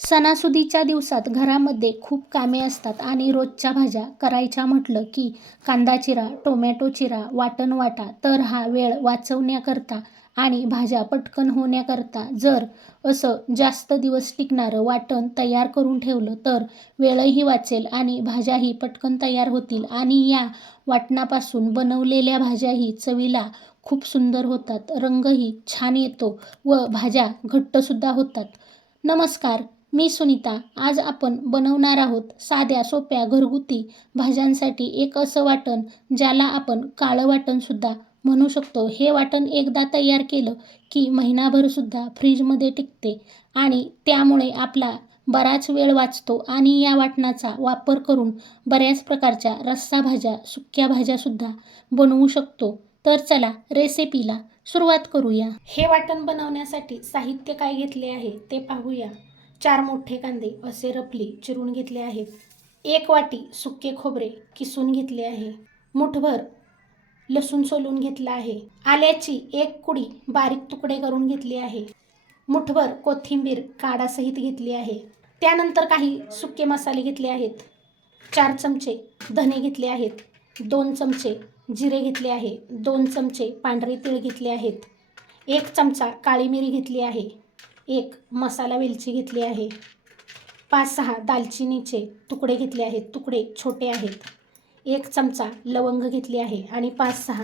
सणासुदीच्या दिवसात घरामध्ये खूप कामे असतात आणि रोजच्या भाज्या करायच्या म्हटलं की कांदा चिरा टोमॅटो चिरा वाटण वाटा तर हा वेळ वाचवण्याकरता आणि भाज्या पटकन होण्याकरता जर असं जास्त दिवस टिकणारं वाटण तयार करून ठेवलं तर वेळही वाचेल आणि भाज्याही पटकन तयार होतील आणि या वाटणापासून बनवलेल्या भाज्याही चवीला खूप सुंदर होतात रंगही छान येतो व भाज्या घट्टसुद्धा होतात. नमस्कार मी सुनीता आज आपण बनवणार आहोत साध्या सोप्या घरगुती भाज्यांसाठी एक असं वाटण ज्याला आपण काळं वाटणसुद्धा म्हणू शकतो. हे वाटण एकदा तयार केलं की महिनाभरसुद्धा फ्रीजमध्ये टिकते आणि त्यामुळे आपला बराच वेळ वाचतो आणि या वाटणाचा वापर करून बऱ्याच प्रकारच्या रस्सा भाज्या सुक्या भाज्यासुद्धा बनवू शकतो. तर चला रेसिपीला सुरुवात करूया. हे वाटण बनवण्यासाठी साहित्य काय घेतले आहे ते पाहूया. चार मोठे कांदे असे रफली चिरून घेतले आहेत. एक वाटी सुके खोबरे किसून घेतले आहे. मुठभर लसूण सोलून घेतला आहे. आल्याची एक कुडी बारीक तुकडे करून घेतली आहे. मुठभर कोथिंबीर काढासहित घेतली आहे. त्यानंतर काही सुके मसाले घेतले आहेत. चार चमचे धने घेतले आहेत. दोन चमचे जिरे घेतले आहे. दोन चमचे पांढरे तीळ घेतले आहेत. एक चमचा काळी मिरी घेतली आहे. एक मसाला वेलची घेतली आहे. पाच सहा दालचिनीचे तुकडे घेतले आहेत. तुकडे छोटे आहेत. एक चमचा लवंग घेतली आहे आणि पाच सहा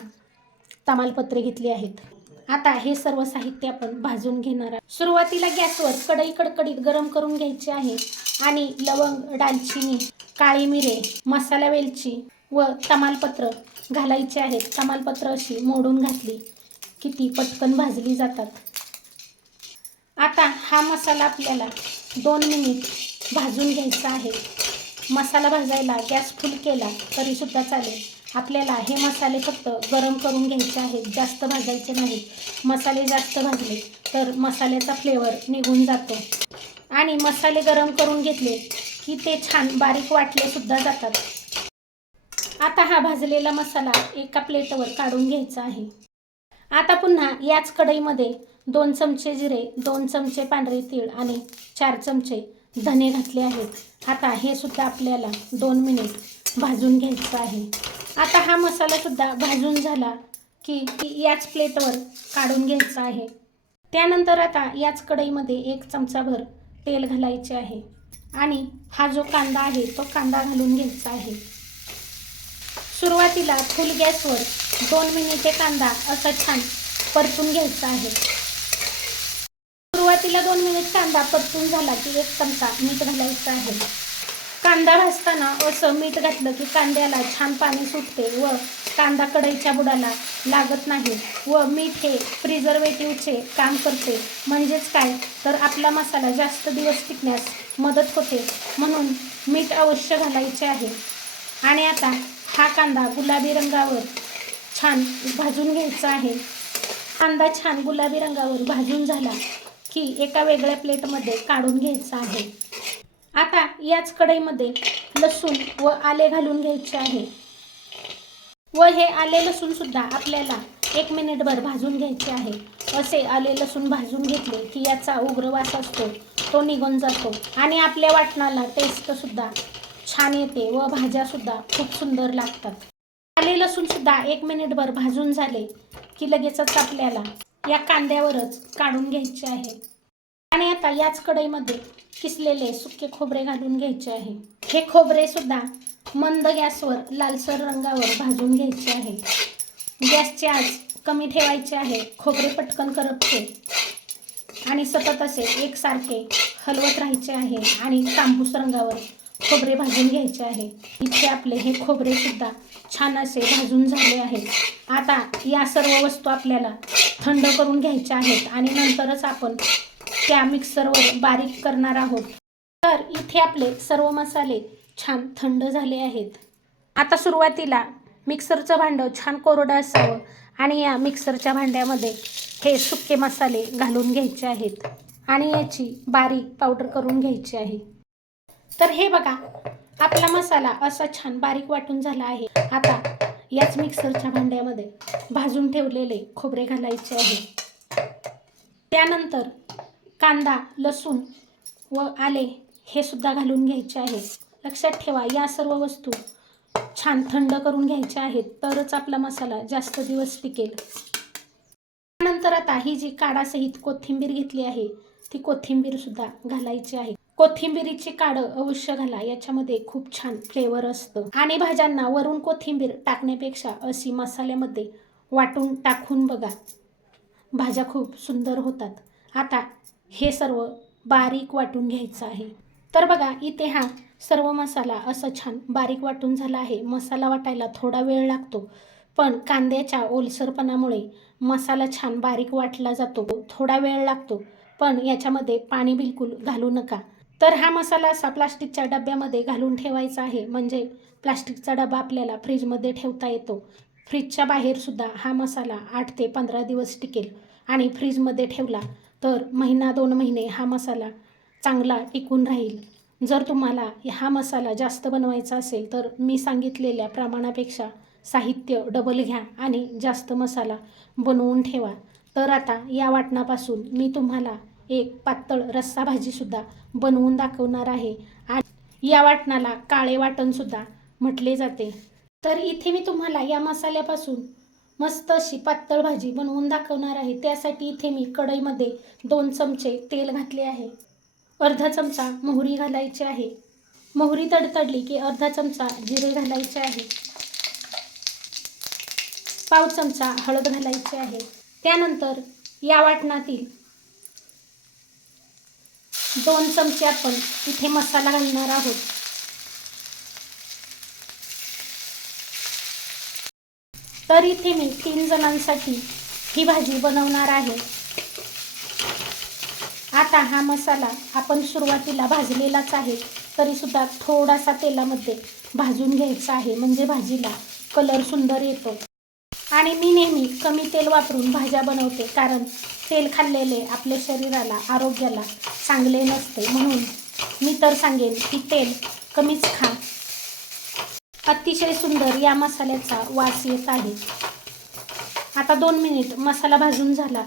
तमालपत्रे घेतली आहेत. आता हे सर्व साहित्य आपण भाजून घेणार आहोत. सुरुवातीला गॅसवर कढई कडकडीत गरम करून घ्यायची आहे आणि लवंग दालचिनी काळी मिरे मसाला वेलची व तमालपत्र घालायचे आहेत. तमालपत्र अशी मोडून घातली की ती पटकन भाजली जातात. आता हा मसाला आपल्याला दोन मिनिट भाजून घ्यायचा आहे. मसाला भाजायला गॅस फुल केला तरीसुद्धा चालेल. आपल्याला हे मसाले फक्त गरम करून घ्यायचे आहेत जास्त भाजायचे नाहीत. मसाले जास्त भाजले तर मसाल्याचा फ्लेवर निघून जातो. आणि मसाले गरम करून घेतले की ते छान बारीक वाटले सुद्धा जातात. आता हा भाजलेला मसाला एका प्लेटवर काढून घ्यायचा आहे. आता पुन्हा याच कढईमध्ये दोन चमचे जिरे दोन चमचे पांढरे तीळ आणि चार चमचे धने घातले आहेत. आता हे सुद्धा आपल्याला दोन मिनिट भाजून घ्यायचं आहे. आता हा मसालासुद्धा भाजून झाला की याच प्लेटवर काढून घ्यायचा आहे. त्यानंतर आता याच कढईमध्ये एक चमचाभर तेल घालायचे आहे आणि हा जो कांदा आहे तो कांदा घालून घ्यायचा आहे. सुरुवातीला फुल गॅसवर दोन मिनिटे कांदा असा छान परतून घ्यायचा आहे. सुरुवातीला दोन मिनिट कांदा परतून झाला की एक चमचा मीठ घालायचं आहे. कांदा भाजताना असं मीठ घातलं की कांद्याला छान पाणी सुटते व कांदा कढईच्या बुडाला लागत नाही व मीठ हे प्रिझर्वेटिव्हचे काम करते. म्हणजेच काय? तर आपला मसाला जास्त दिवस टिकण्यास मदत होते. म्हणून मीठ अवश्य घालायचे आहे. आणि आता हा कांदा गुलाबी रंगावर छान भाजून घ्यायचा आहे. कांदा छान गुलाबी रंगावर भाजून झाला. की एका वेगळ्या प्लेटमध्ये काढून घ्यायचं आहे. आता याच कढईमध्ये लसूण व आले घालून घ्यायचे आहे. व हे आले लसूणसुद्धा आपल्याला एक मिनिटभर भाजून घ्यायचे आहे. असे आले लसूण भाजून घेतले की याचा उग्र वास असतो तो निघून जातो आणि आपल्या वाटणाला टेस्टसुद्धा छान येते व भाज्यासुद्धा खूप सुंदर लागतात. आले लसूणसुद्धा एक मिनिटभर भाजून झाले की लगेचच आपल्याला या कांद्यावरच काढून घ्यायचे आहे. आणि आता याच कढईमध्ये किसलेले सुके खोबरे घालून घ्यायचे आहे. हे खोबरे सुद्धा मंद गॅसवर लालसर रंगावर भाजून घ्यायचे आहे. गॅसचे आज कमी ठेवायचे आहे. खोबरे पटकन करपते. आणि सतत असे एकसारखे हलवत राहायचे आहे. आणि तांबूस रंगावर खोबरे भाजून घ्यायचे आहे. इथे आपले हे खोबरे सुद्धा छान असे भाजून झाले आहेत. आता या सर्व वस्तू आपल्याला थंड करून घ्यायच्या आहेत आणि नंतरच आपण त्या मिक्सरवर बारीक करणार आहोत. तर इथे आपले सर्व मसाले छान थंड झाले आहेत. आता सुरुवातीला मिक्सरचं भांडं छान कोरडं असावं आणि या मिक्सरच्या भांड्यामध्ये हे सुके मसाले घालून घ्यायचे आहेत. आणि याची बारीक पावडर करून घ्यायची आहे. तर हे बघा आपला मसाला असा छान बारीक वाटून झाला आहे. आता याच मिक्सरच्या भांड्यामध्ये भाजून ठेवलेले खोबरे घालायचे आहे. त्यानंतर कांदा लसूण व आले हे सुद्धा घालून घ्यायचे आहे. लक्षात ठेवा या सर्व वस्तू छान थंड करून घ्यायच्या आहेत. तरच आपला मसाला जास्त दिवस टिकेल. त्यानंतर आता ही जी काढासहित कोथिंबीर घेतली आहे ती कोथिंबीर सुद्धा घालायची आहे. कोथिंबिरीची काढं अवश्य घाला. याच्यामध्ये खूप छान फ्लेवर असतं. आणि भाज्यांना वरून कोथिंबीर टाकण्यापेक्षा अशी मसाल्यामध्ये वाटून टाकून बघा. भाज्या खूप सुंदर होतात. आता हे सर्व बारीक वाटून घ्यायचं आहे. तर बघा इथे हा सर्व मसाला असं छान बारीक वाटून झाला आहे. मसाला वाटायला थोडा वेळ लागतो पण कांद्याच्या ओलसरपणामुळे मसाला छान बारीक वाटला जातो. थोडा वेळ लागतो पण याच्यामध्ये पाणी बिलकुल घालू नका. तर हा मसाला असा प्लास्टिकच्या डब्यामध्ये घालून ठेवायचा आहे. म्हणजे प्लास्टिकचा डबा आपल्याला फ्रीजमध्ये ठेवता येतो. फ्रीजच्या बाहेरसुद्धा हा मसाला आठ ते पंधरा दिवस टिकेल. आणि फ्रीजमध्ये ठेवला तर महिना दोन महिने हा मसाला चांगला टिकून राहील. जर तुम्हाला हा मसाला जास्त बनवायचा असेल तर मी सांगितलेल्या प्रमाणापेक्षा साहित्य डबल घ्या आणि जास्त मसाला बनवून ठेवा. तर आता या वाटणापासून मी तुम्हाला एक पातळ रस्सा भाजीसुद्धा बनवून दाखवणार आहे. आणि या वाटणाला काळे वाटणसुद्धा म्हटले जाते. तर इथे मी तुम्हाला या मसाल्यापासून मस्त अशी पातळ भाजी बनवून दाखवणार आहे. त्यासाठी इथे मी कढईमध्ये दोन चमचे तेल घातले आहे. अर्धा चमचा मोहरी घालायची आहे. मोहरी तडतडली की अर्धा चमचा जिरे घालायचे आहे. पाव चमचा हळद घालायची आहे. त्यानंतर या वाटणातील दोन चमचे आपण इथे मसाला घालणार आहोत. तर इथे मी तीन जणांसाठी ही भाजी बनवणार आहे. आता हा मसाला आपण सुरुवातीला भाजलेलाच आहे तरीसुद्धा थोडासा तेलामध्ये भाजून घ्यायचा आहे म्हणजे भाजीला कलर सुंदर येतो. आणि मी नेहमी कमी तेल वापरून भाज्या बनवते कारण तेल खाल्लेले आपल्या शरीराला आरोग्याला चांगले नसते. म्हणून मी तर सांगेन की तेल कमीच खा. अतिशय सुंदर या मसाल्याचा वास येत आहे. आता दोन मिनिट मसाला भाजून झाला.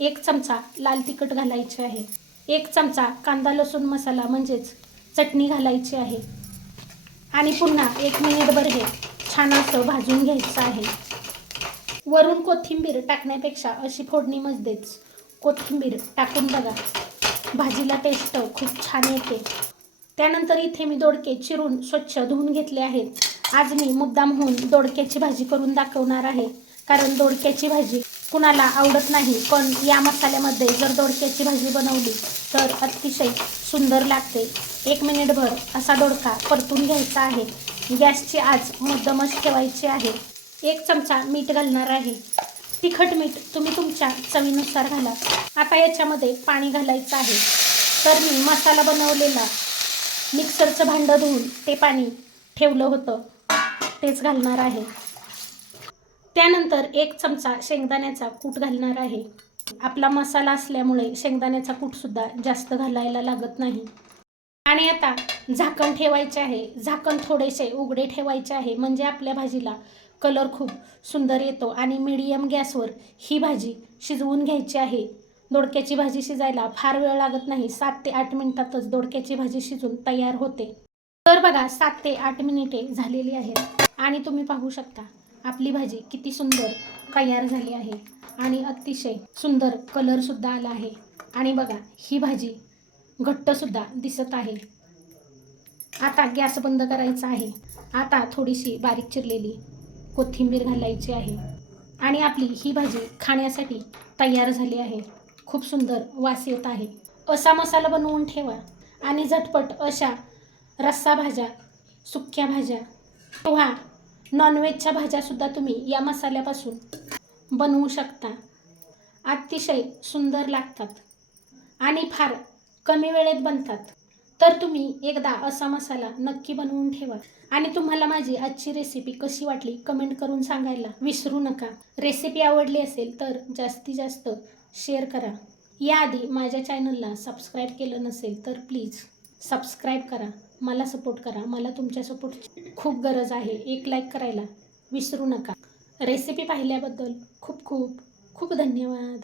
एक चमचा लाल तिखट घालायचे आहे. एक चमचा कांदा लसूण मसाला म्हणजेच चटणी घालायची आहे. आणि पुन्हा एक मिनिटभर हे छान असं भाजून घ्यायचं आहे. वरून कोथिंबीर टाकण्यापेक्षा अशी फोडणीमध्येच कोथिंबीर टाकून बघा. भाजीला टेस्ट खूप छान येते. त्यानंतर इथे मी दोडके चिरून स्वच्छ धुवून घेतले आहेत. आज मी मुद्दामहून दोडक्याची भाजी करून दाखवणार आहे. कारण दोडक्याची भाजी कुणाला आवडत नाही पण या मसाल्यामध्ये जर दोडक्याची भाजी बनवली तर अतिशय सुंदर लागते. एक मिनिटभर असा दोडका परतून घ्यायचा आहे. गॅसची आज मुद्दमच ठेवायची आहे. एक चमचा मीठ घालणार आहे. तिखट मीठ तुम्ही तुमच्या चवीनुसार घाला. आता याच्यामध्ये पाणी घालायचं आहे. तर मी मसाला बनवलेला मिक्सरचं भांडं धुवून ते पाणी ठेवलं होतं. तेच घालणार आहे. त्यानंतर एक चमचा शेंगदाण्याचा कूट घालणार आहे. आपला मसाला असल्यामुळे शेंगदाण्याचा कूटसुद्धा जास्त घालायला लागत नाही. आणि आता झाकण ठेवायचे आहे. झाकण थोडेसे उघडे ठेवायचे आहे. म्हणजे आपल्या भाजीला कलर खूप सुंदर येतो आणि मीडियम गॅसवर ही भाजी शिजवून घ्यायची आहे. दोडक्याची भाजी शिजायला फार वेळ लागत नाही. सात ते आठ मिनिटातच दोडक्याची भाजी शिजून तयार होते. तर बघा सात ते आठ मिनिटे झालेली आहेत. आणि तुम्ही पाहू शकता आपली भाजी किती सुंदर तयार झाली आहे. आणि अतिशय सुंदर कलरसुद्धा आला आहे. आणि बघा ही भाजी घट्टसुद्धा दिसत आहे. आता गॅस बंद करायचा आहे. आता थोडीशी बारीक चिरलेली कोथिंबीर घालायची आहे. आणि आपली ही भाजी खाण्यासाठी तयार झाली आहे. खूप सुंदर वास येत आहे. असा मसाला बनवून ठेवा. आणि झटपट अशा रस्सा भाज्या सुक्या भाज्या किंवा नॉनव्हेजच्या भाज्यासुद्धा तुम्ही या मसाल्यापासून बनवू शकता. अतिशय सुंदर लागतात आणि फार कमी वेळेत बनतात. तर तुम्ही एकदा असा मसाला नक्की बनवून ठेवा. आणि तुम्हाला माझी आजची रेसिपी कशी वाटली कमेंट करून सांगायला विसरू नका. रेसिपी आवडली असेल तर जास्तीत जास्त शेअर करा. याआधी माझ्या चॅनलला सबस्क्राईब केलं नसेल तर प्लीज सबस्क्राईब करा. मला सपोर्ट करा. मला तुमच्या सपोर्टची खूप गरज आहे. एक लाईक करायला विसरू नका. रेसिपी पाहिल्याबद्दल खूप खूप खूप धन्यवाद.